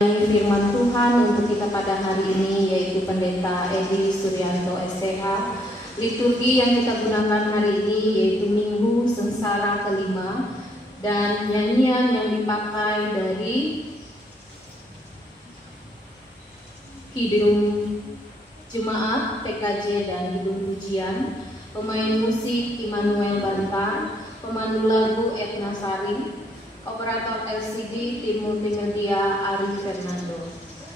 Firman Tuhan untuk kita pada hari ini yaitu Pendeta Edi Suryanto STH. Liturgi yang kita gunakan hari ini yaitu Minggu Sengsara kelima, dan nyanyian yang dipakai dari Kidung Jemaat PKJ dan Kidung Pujian. Pemain musik Immanuel Banta, pemandu lagu Edna Sari, operator LCD tim multimedia Ari Fernando.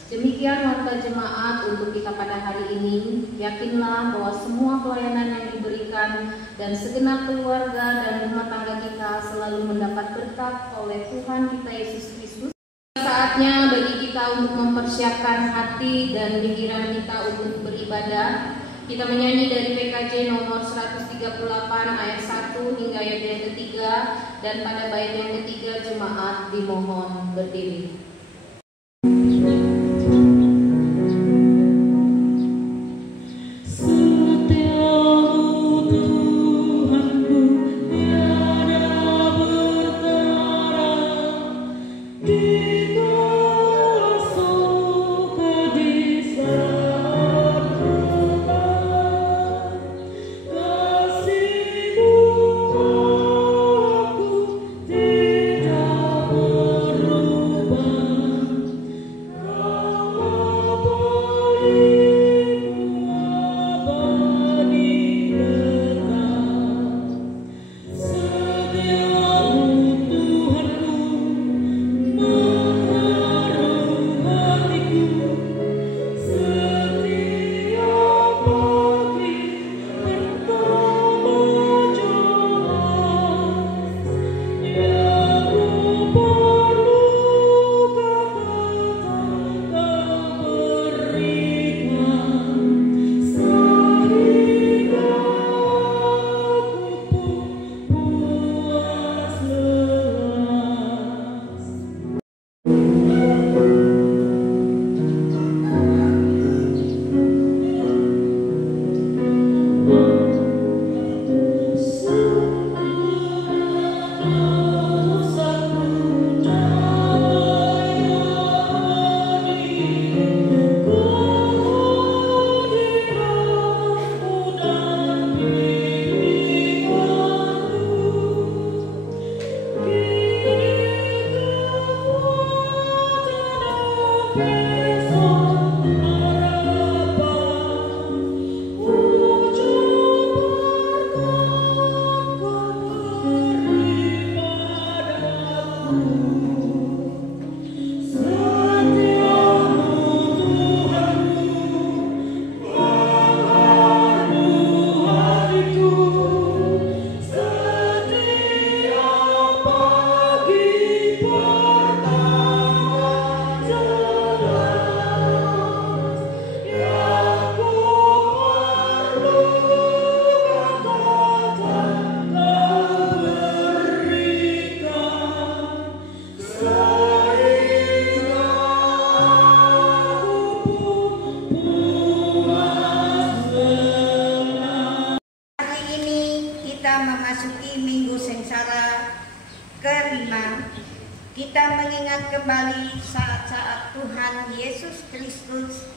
Demikian warta jemaat untuk kita pada hari ini. Yakinlah bahwa semua pelayanan yang diberikan dan segenap keluarga dan rumah tangga kita selalu mendapat berkat oleh Tuhan kita Yesus Kristus. Saatnya bagi kita untuk mempersiapkan hati dan pikiran kita untuk beribadah. Kita menyanyi dari PKJ nomor 138 ayat 1 hingga ayat yang ketiga, dan pada bait yang ketiga jemaat dimohon berdiri. Memasuki Minggu Sengsara kelima, kita mengingat kembali saat-saat Tuhan Yesus Kristus,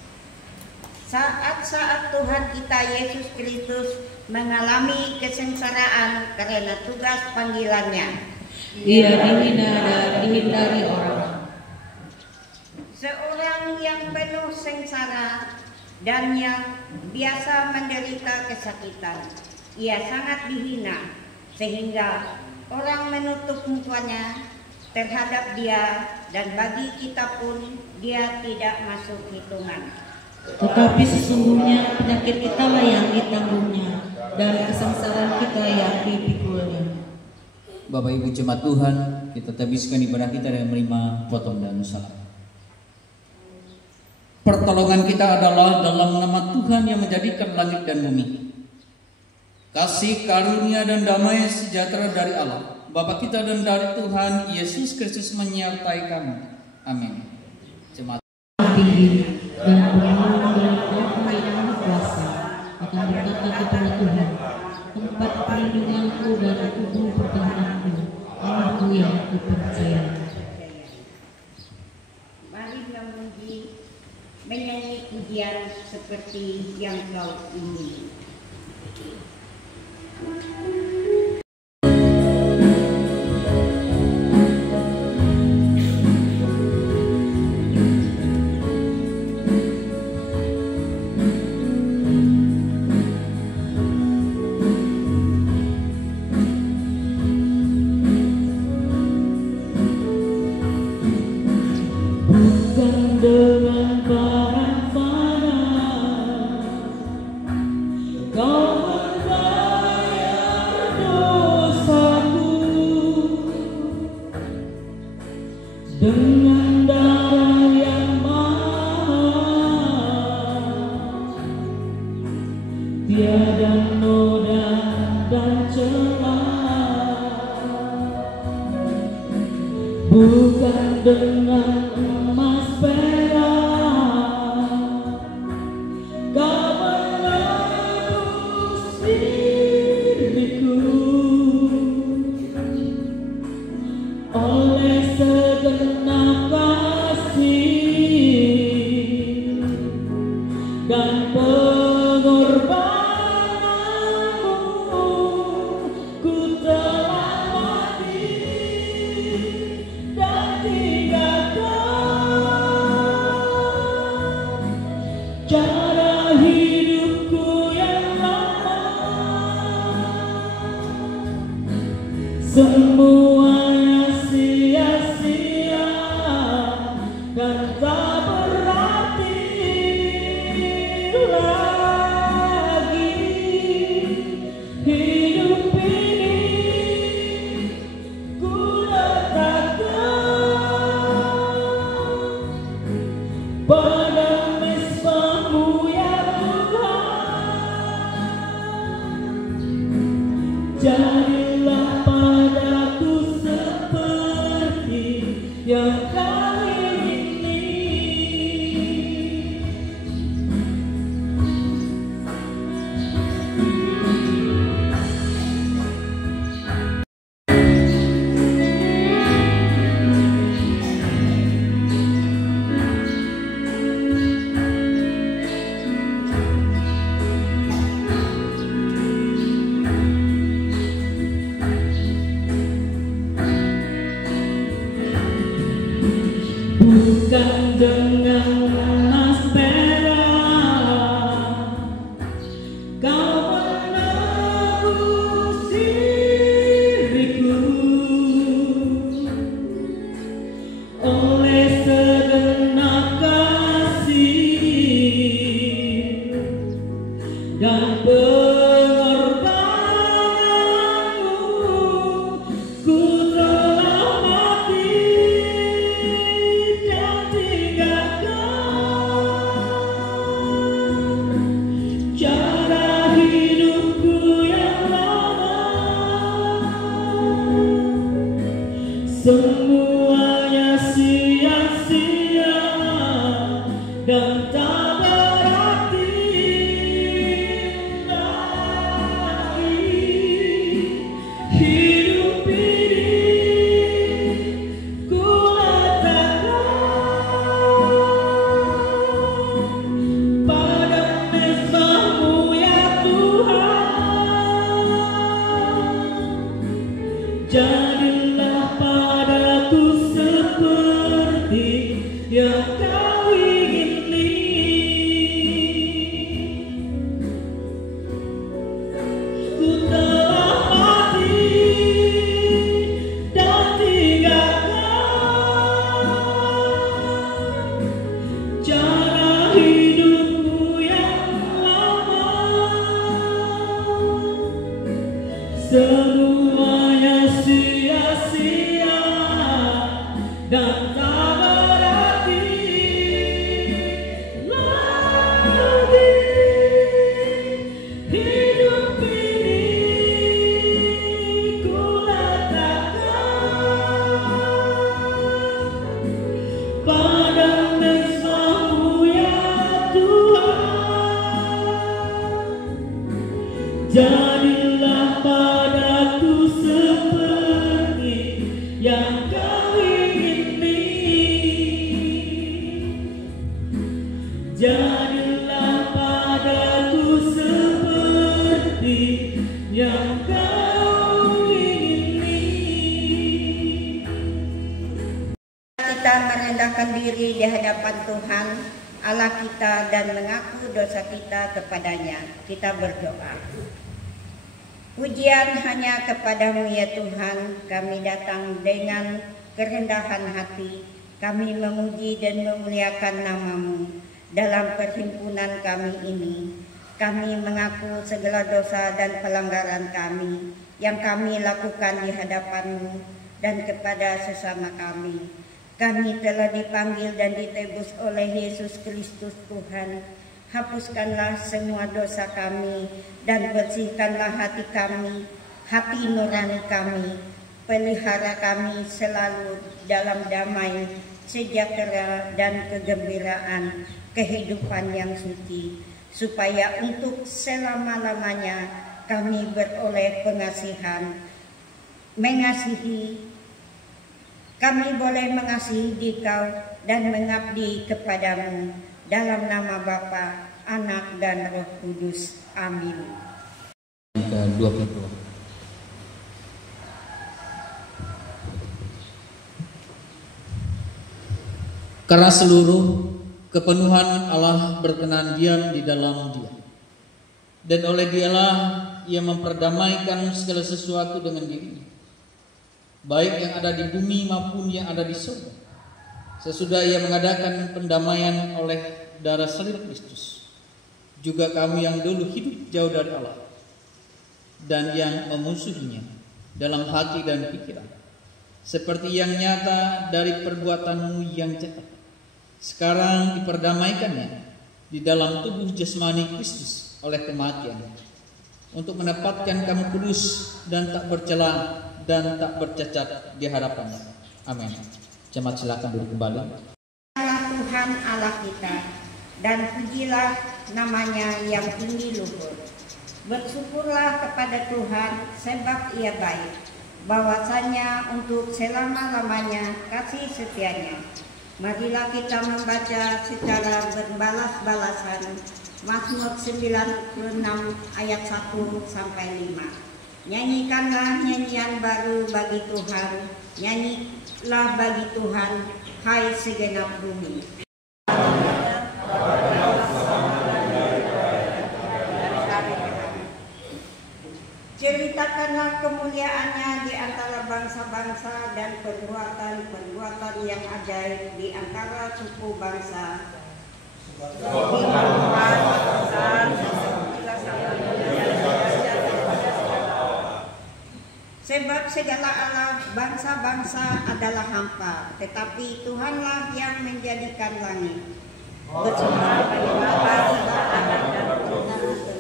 saat-saat Tuhan kita Yesus Kristus mengalami kesengsaraan karena tugas panggilannya. Ia dihina dan dihindari orang. Seorang yang penuh sengsara dan yang biasa menderita kesakitan. Ia sangat dihina sehingga orang menutup mukanya terhadap dia, dan bagi kita pun dia tidak masuk hitungan. Tetapi sesungguhnya penyakit kita lah yang ditanggungnya dan kesengsaraan kita yang dipikulnya. Bapak Ibu jemaat Tuhan, kita habiskan ibadah kita dengan menerima potong dan salam. Pertolongan kita adalah dalam nama Tuhan yang menjadikan langit dan bumi. Kasih karunia dan damai sejahtera dari Allah Bapa kita dan dari Tuhan Yesus Kristus menyertai kami. Amin. Jemaat tinggi dan berlindung dalam Tuhan yang Maha Kuasa akan berkata kepada Tuhan, tempat perlindunganku dan tubuh pertahananku, Allahku yang kupercayai. mari memuji, menyanyi pujian seperti yang kau ingini. Dengan barang panas kau membayar dosaku, dengan darah yang mahal, tiada noda dan celah, bukan dengan emas perak kau menebus diriku, oleh segenap kasih dan pengorbananmu, ku telah mati dan tinggalkan cara hidupku yang lama. Semuanya sia-sia dan tak berarti lagi. Hidup ini ku letakkan pada mesbah-Mu ya Tuhan. Jadilah padaku seperti yang Kau ingini. Bukan dengan emas perak kau menebus diriku, oleh segenap kasih dan pengorbananmu, ku telah mati dan tinggalkan cara hidupku yang lama. Semuanya sia-sia dan tak berarti lagi. Hidup ini ku letakkan pada mesbah-Mu ya Tuhan. Jadilah padaku seperti yang Kau ingini. Ku telah mati dan tinggalkan cara hidupku yang lama. Semuanya sia-sia dan tak berarti lagi. Hidup ini ku letakkan pada mesbah-Mu ya Tuhan. Jadilah padaku seperti yang Kau ingini. jadilah padaku seperti yang kau ingini. Kita merendahkan diri di hadapan Tuhan Allah kita dan mengaku dosa kita kepadanya. Kita berdoa. Pujian hanya kepadamu ya Tuhan, kami datang dengan kerendahan hati. Kami memuji dan memuliakan namamu dalam perhimpunan kami ini. Kami mengaku segala dosa dan pelanggaran kami yang kami lakukan di hadapanmu dan kepada sesama kami. Kami telah dipanggil dan ditebus oleh Yesus Kristus Tuhan. Hapuskanlah semua dosa kami dan bersihkanlah hati kami, hati nurani kami. Pelihara kami selalu dalam damai, sejahtera dan kegembiraan kehidupan yang suci, supaya untuk selama-lamanya kami beroleh pengasihan, kami boleh mengasihi Dikau dan mengabdi kepadamu dalam nama Bapa, Anak dan Roh Kudus. Amin. Ke-22. Karena seluruh kepenuhan Allah berkenan diam di dalam Dia, dan oleh Dialah Ia memperdamaikan segala sesuatu dengan dirinya, baik yang ada di bumi maupun yang ada di surga, sesudah Ia mengadakan pendamaian oleh darah salib Kristus. Juga kamu yang dulu hidup jauh dari Allah dan yang memusuhinya dalam hati dan pikiran, seperti yang nyata dari perbuatanmu yang jahat, sekarang diperdamaikannya di dalam tubuh jasmani Kristus oleh kematian, untuk menempatkan kamu kudus dan tak bercela dan tak bercacat di hadapannya. Amin. Jemaat silakan duduk kembali. Allah Tuhan Allah kita, dan pujilah namanya yang tinggi luhur. Bersyukurlah kepada Tuhan sebab Ia baik, bahwasanya untuk selama-lamanya kasih setianya. Marilah kita membaca secara berbalas-balasan Mazmur 96 ayat 1 sampai 5. Nyanyikanlah nyanyian baru bagi Tuhan, nyanyilah bagi Tuhan, hai segenap bumi. Ceritakanlah kemuliaannya di antara bangsa-bangsa dan perbuatan-perbuatan yang ajaib di antara suku bangsa. Sebab segala Allah bangsa-bangsa adalah hampa, tetapi Tuhanlah yang menjadikan langit. Bersumpah bagi Bapa, Anak dan Roh Kudus.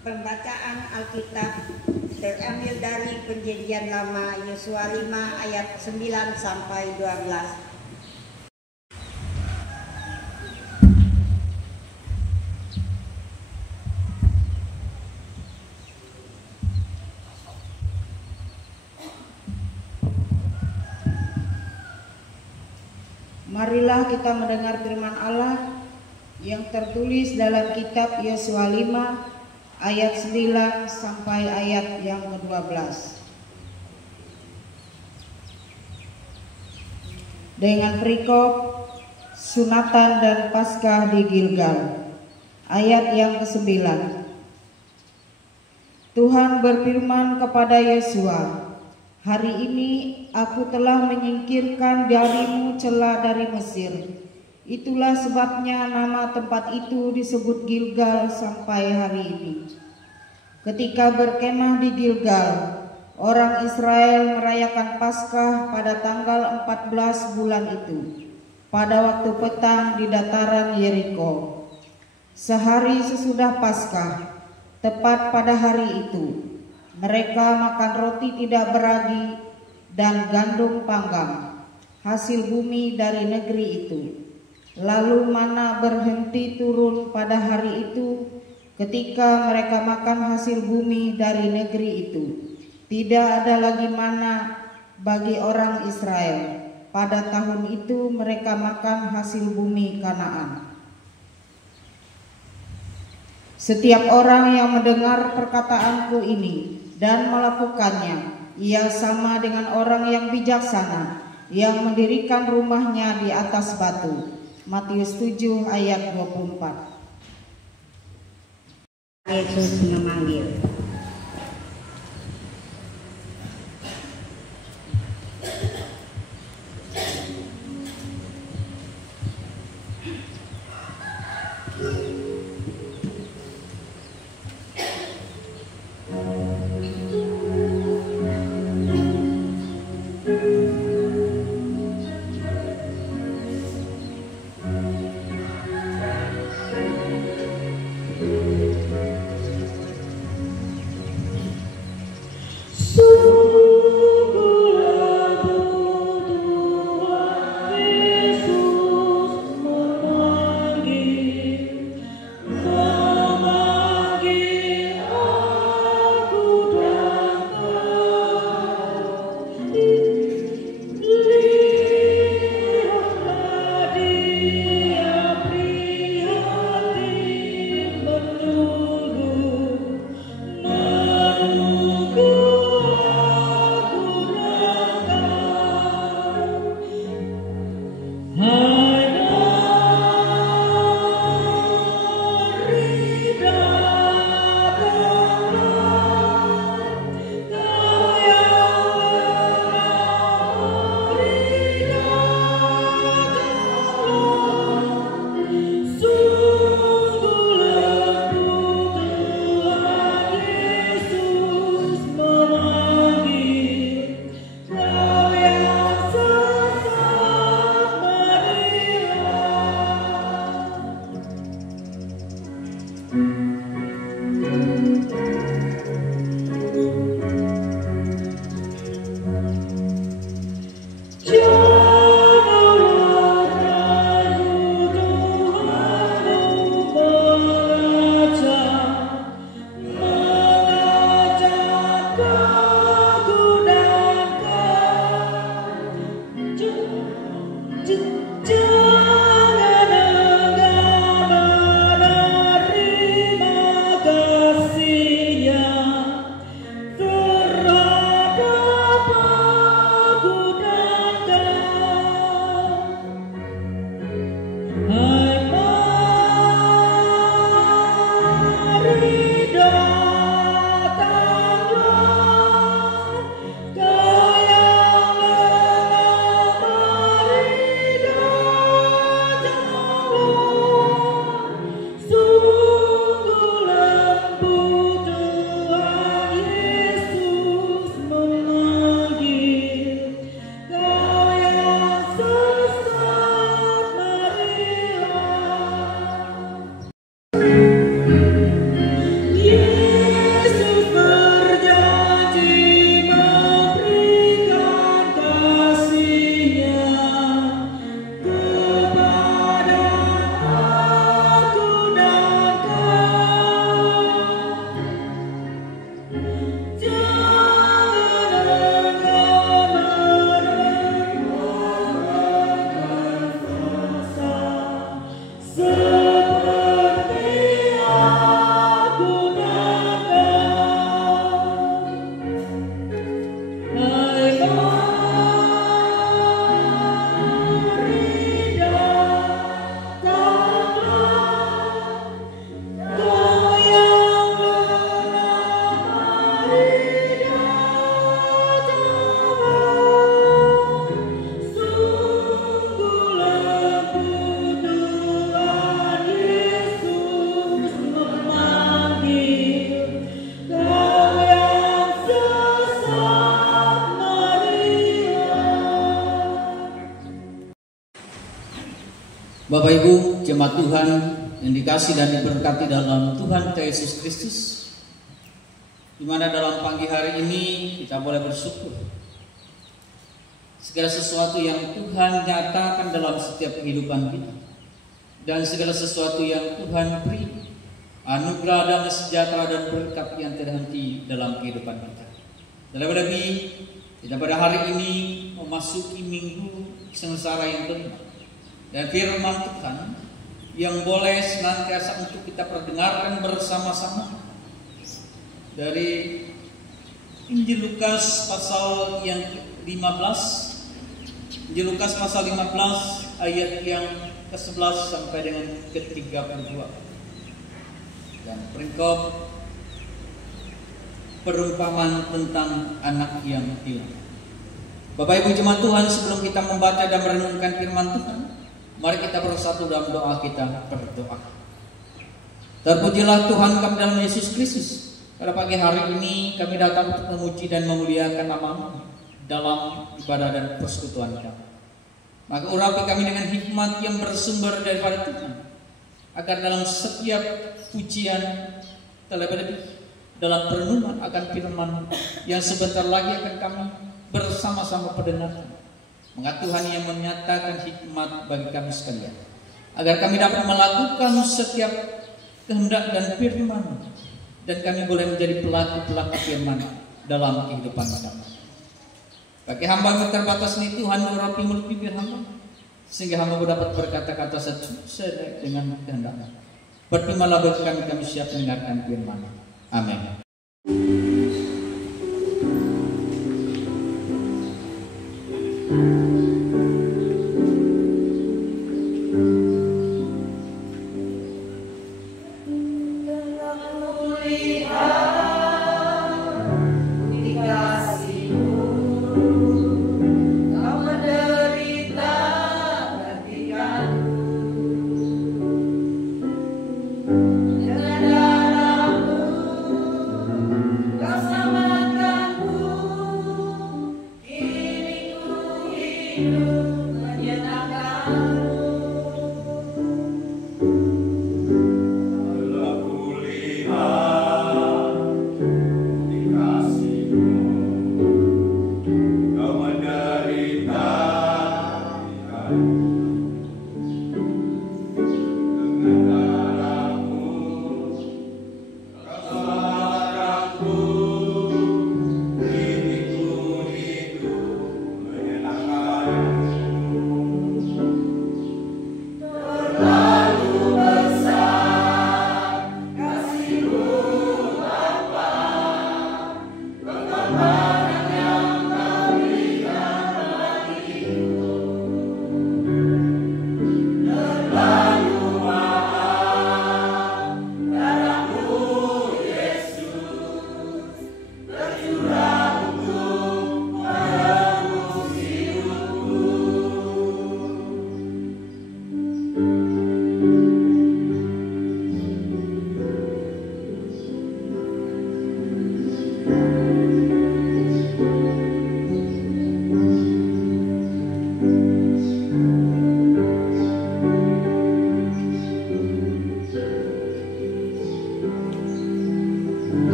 Pembacaan Alkitab terambil dari Perjanjian Lama Yosua 5 ayat 9 sampai 12. Marilah kita mendengar firman Allah yang tertulis dalam kitab Yosua 5 ayat 9 sampai ayat yang ke-12. Dengan perikop sunatan dan Paskah di Gilgal. Ayat yang ke-9. Tuhan berfirman kepada Yosua, hari ini aku telah menyingkirkan darimu celah dari Mesir. Itulah sebabnya nama tempat itu disebut Gilgal sampai hari ini. Ketika berkemah di Gilgal, orang Israel merayakan Paskah pada tanggal 14 bulan itu, pada waktu petang di dataran Yeriko. Sehari sesudah Paskah, tepat pada hari itu, mereka makan roti tidak beragi dan gandum panggang, hasil bumi dari negeri itu. Lalu mana berhenti turun pada hari itu ketika mereka makan hasil bumi dari negeri itu. Tidak ada lagi mana bagi orang Israel. Pada tahun itu mereka makan hasil bumi Kanaan. Setiap orang yang mendengar perkataanku ini dan melakukannya, ia sama dengan orang yang bijaksana yang mendirikan rumahnya di atas batu. Matius 7 ayat 24. Yesus memanggil. Bapak Ibu, jemaat Tuhan yang dikasih dan diberkati dalam Tuhan kita Yesus Kristus, di mana dalam pagi hari ini kita boleh bersyukur segala sesuatu yang Tuhan nyatakan dalam setiap kehidupan kita. dan segala sesuatu yang Tuhan beri, anugerah dan sejahtera dan berkat yang terhenti dalam kehidupan kita. Terlebih-lebih kita pada hari ini memasuki minggu sengsara yang kelima, dan firman Tuhan yang boleh senantiasa untuk kita perdengarkan bersama-sama dari Injil Lukas pasal yang 15, Injil Lukas pasal 15 ayat yang ke-11 sampai dengan ke-32, dan perikop perumpamaan tentang anak yang hilang. Bapak Ibu jemaat Tuhan, sebelum kita membaca dan merenungkan firman Tuhan, mari kita bersatu dalam doa kita berdoa. Terpujilah Tuhan kami dalam Yesus Kristus. Pada pagi hari ini kami datang untuk memuji dan memuliakan nama-Mu dalam ibadah dan persekutuan kami. Maka urapi kami dengan hikmat yang bersumber daripada Tuhan, agar dalam setiap pujian, terlebih-lebih dalam perenungan akan firman yang sebentar lagi akan kami bersama-sama perdengarkan, maka Tuhan yang menyatakan hikmat bagi kami sekalian, agar kami dapat melakukan setiap kehendak dan firman, dan kami boleh menjadi pelaku-pelaku firman dalam kehidupan kami. Bagi hamba yang terbatas ini, Tuhan urapi mulut bibir hamba, sehingga hamba dapat berkata-kata sesuai dengan kehendak-Mu. Berfirmanlah bagi kami siap mendengarkan firman. Amin. Dengan darah-Mu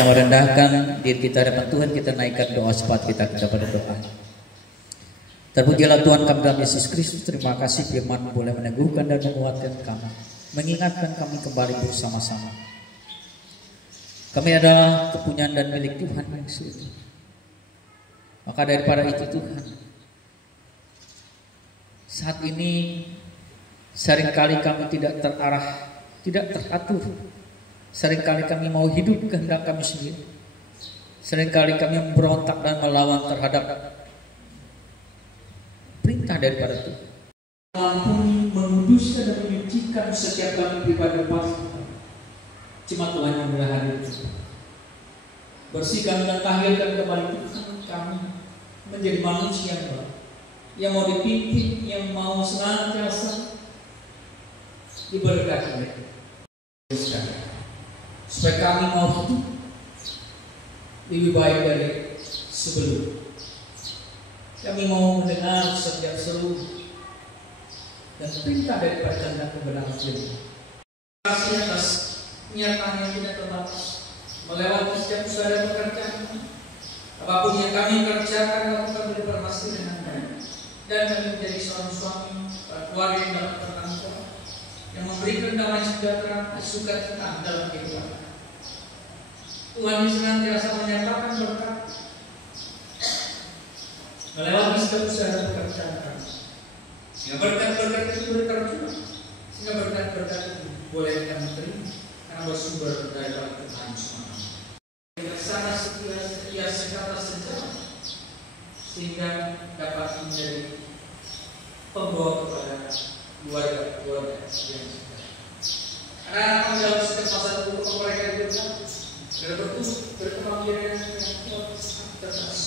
kita merendahkan diri kita hadapan Tuhan, kita naikkan doa cepat kita pada doa. Terpujilah Tuhan kami dalam Yesus Kristus. Terima kasih firman boleh meneguhkan dan menguatkan kami, mengingatkan kami kembali bersama-sama. Kami adalah kepunyaan dan milik Tuhan yang suci. Maka daripada itu Tuhan, saat ini seringkali kami tidak terarah, tidak teratur. Seringkali kami mau hidup kehendak kami sendiri. Seringkali kami memberontak dan melawan terhadap perintah daripada Tuhan. Ampuni, menguduskan dan menyucikan setiap kami pribadi lepas. Cuma Tuhan yang boleh hadir. Bersihkan dan tahirkan kembali Tuhan kami menjadi manusia yang baru, yang mau dipimpin, yang mau senantiasa diberkati oleh Tuhan. Supaya kami mau hidup lebih baik dari sebelum. Kami mau mendengar setiap seru dan perintah daripada kehendak kebenaran Tuhan. Terima kasih atas penyertaan yang tidak terbatas melewati setiap usaha dan pekerjaan. Apapun yang kami kerjakan, lakukan berhasil dengan baik. Dan kami menjadi seorang suami, keluarga yang dapat bertanggung jawab, yang memberikan damai sejahtera, sukacita dalam kehidupan. Tuhan senantiasa menyatakan berkat melewati setiap usaha dan pekerjaan kami. Sehingga berkat-berkat itu boleh tercurah, sehingga berkat-berkat itu boleh kami terima karena bersumber dari Tuhan semata. Sana setia sekata sejarah sehingga dapat menjadi pembawa kepada keluarga-keluarga yang sejahtera. Karena kami dalam setiap masa tubuh mereka itu berkembang biak yang kuat terus.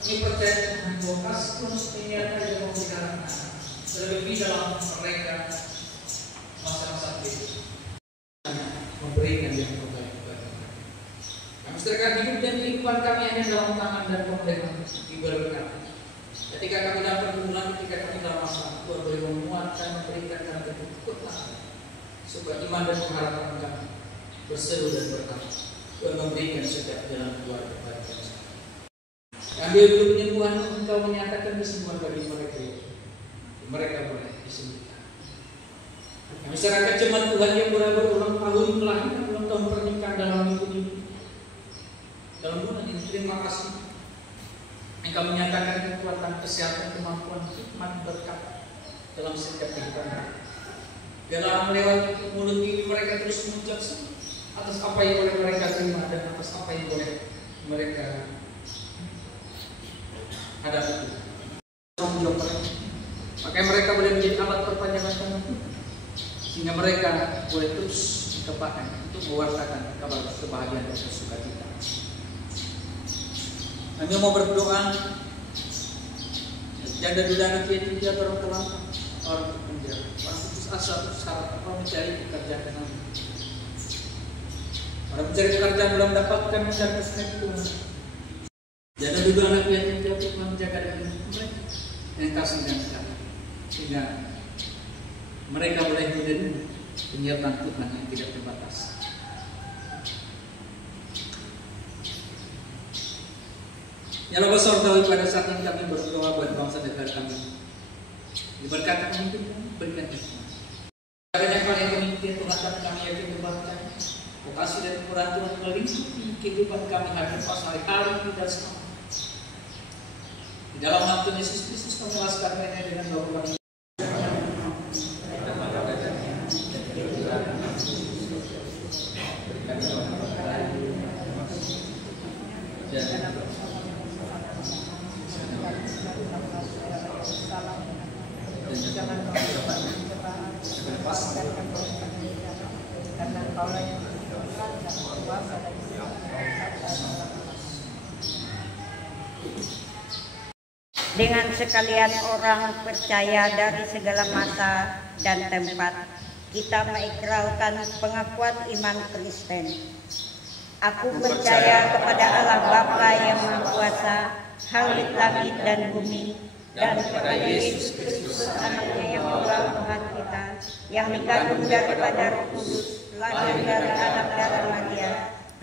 Kami percaya Tuhan bahwa kasih Tuhan ternyata yang memberikan anak terlebih dalam mereka masa-masa itu memberikan yang terbaik kepada mereka. Kami serahkan hidup dan kehidupan kami hanya dalam tangan dan pemerintahan diberkati. Ketika kami dalam pergumulan, ketika kami dalam masalah, Tuhan boleh menguatkan, memberikan kami kekuatan supaya iman dan pengharapan kami berseru dan bertahan. Tuhan memberikan setiap jalan keluar kepada kami. Ambil dulu penyembuhan, Engkau menyatakan kesembuhan bagi mereka. Mereka boleh disembuhkan. Kami serahkan jemaat Tuhan yang berulang tahun melahirkan, ulang tahun pernikahan dalam minggu ini. Dalam bulan ini terima kasih. Engkau menyatakan kekuatan, kesehatan, kemampuan, hikmat, berkat dalam setiap kehidupan mereka. Dalam melewati mulut diri mereka terus mengucap atas apa yang boleh mereka terima dan atas apa yang boleh mereka hadapi. Maka mereka boleh menjadi alat perpanjangan tangan Tuhan, sehingga mereka boleh terus dikepakkan untuk mewartakan kabar kebahagiaan dan sukacita. Kami mau berdoa, janda duda anak yatim piatu orang terlantar, orang terpenjara, masih putus asa, putus harapan, apa mencari pekerjaan kami. Orang mencari pekerjaan belum mendapatkan, mencari kesehatan Tuhan. Janda duda anak yatim piatu Tuhan menjaga dan melindungi mereka yang kasih dan sekali, sehingga mereka boleh menerima penyertaan Tuhan yang tidak terbatas. Ya Allah bersordawi pada saat ini kami berdoa buat bangsa negara kami. Diberkati pemimpin kami, berikan hikmat. Banyak hal yang kami inginkan Tuhan kami yakin dibaca. Vokasi dan Quran Tuhan melingkupi kehidupan kami hari pas hari-hari tidak sama. Di dalam nama Tuhan Yesus Kristus kami laskan mereka dengan doa kami. Dengan sekalian orang percaya dari segala masa dan tempat, kita mengikrarkan pengakuan iman Kristen. Aku percaya kepada Allah Bapa yang Maha Kuasa, Khalik langit dan bumi, dan kepada Yesus Kristus, Anaknya yang tunggal Tuhan kita, yang dikandung daripada Roh Kudus, lahir dari anak darah Maria,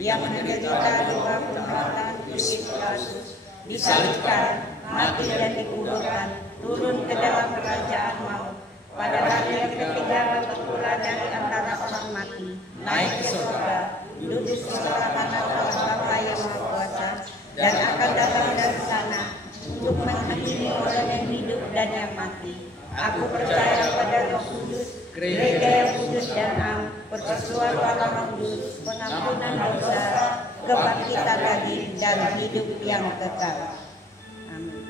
yang menderita dua perbuatan Pilatus, disalibkan, mati dan dikuburkan, turun ke dalam kerajaan maut. Pada hari yang ketiga bangkit pula dari antara orang mati, naik ke surga, duduk di sebelah kanan Allah Bapa yang Maha Kuasa, dan akan datang dari sana untuk menghakimi orang yang hidup dan yang mati. Aku percaya pada Roh Kudus, gereja yang kudus dan am, persekutuan para kudus, pengampunan dosa, kebangkitan lagi dan hidup yang kekal. Amin.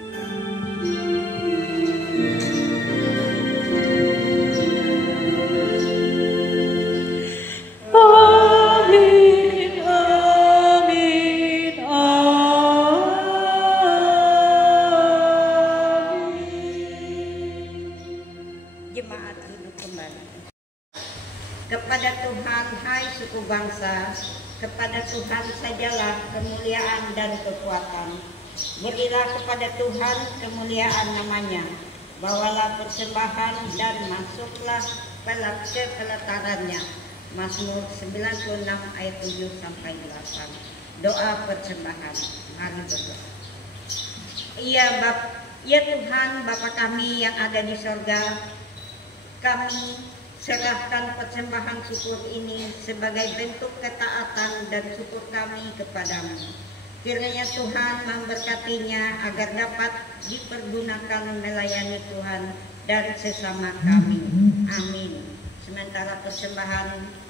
Jemaat duduk kembali. Kepada Tuhan, hai suku bangsa, kepada Tuhan sajalah kemuliaan dan kekuatan. Berilah kepada Tuhan kemuliaan namanya. Bawalah persembahan dan masuklah ke pelatarannya. Mazmur 96 ayat 7-8. Doa persembahan. Mari berdoa. Ya Tuhan, Bapa kami yang ada di sorga, kami serahkan persembahan syukur ini sebagai bentuk ketaatan dan syukur kami kepadamu. Kiranya Tuhan memberkatinya agar dapat dipergunakan melayani Tuhan dan sesama kami. Amin. Sementara persembahan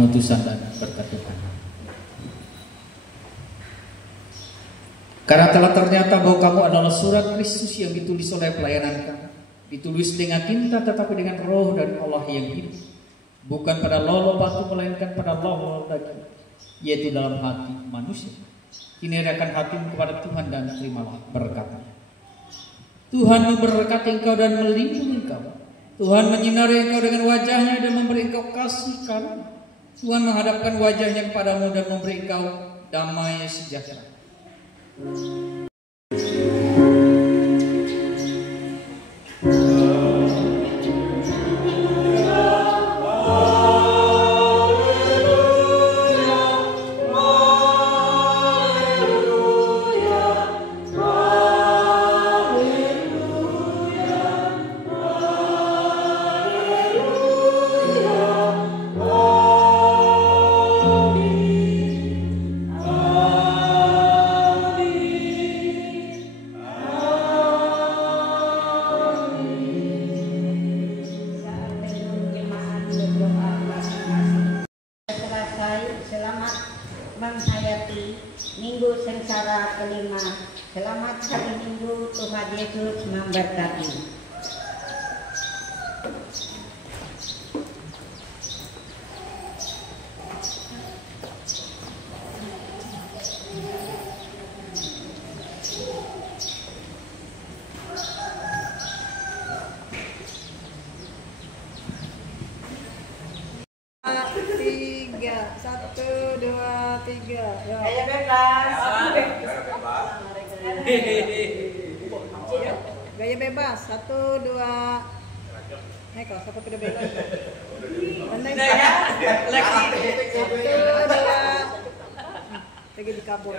pengutusan dan berkat Tuhan. Karena telah ternyata bahwa kamu adalah surat Kristus yang ditulis oleh pelayanan kami, ditulis dengan tinta tetapi dengan roh dari Allah yang hidup, bukan pada lolo batu melainkan pada lolo daging, yaitu dalam hati manusia. Kini arahkan hatimu kepada Tuhan dan terimalah berkat-Nya. Tuhan memberkati engkau dan melindungi engkau. Tuhan menyinari engkau dengan wajah-Nya dan memberi engkau kasih karunia. Tuhan menghadapkan wajah-Nya kepadamu dan memberi engkau damai sejahtera. Selamat menghayati Minggu Sengsara kelima. Selamat hari Minggu, Tuhan Yesus memberkati. Satu, dua, tiga. Gaya bebas. Gaya bebas. Satu, dua. Neko, siapa sudah bebas? Pandai lagi. Satu, dua. Lagi di kabur.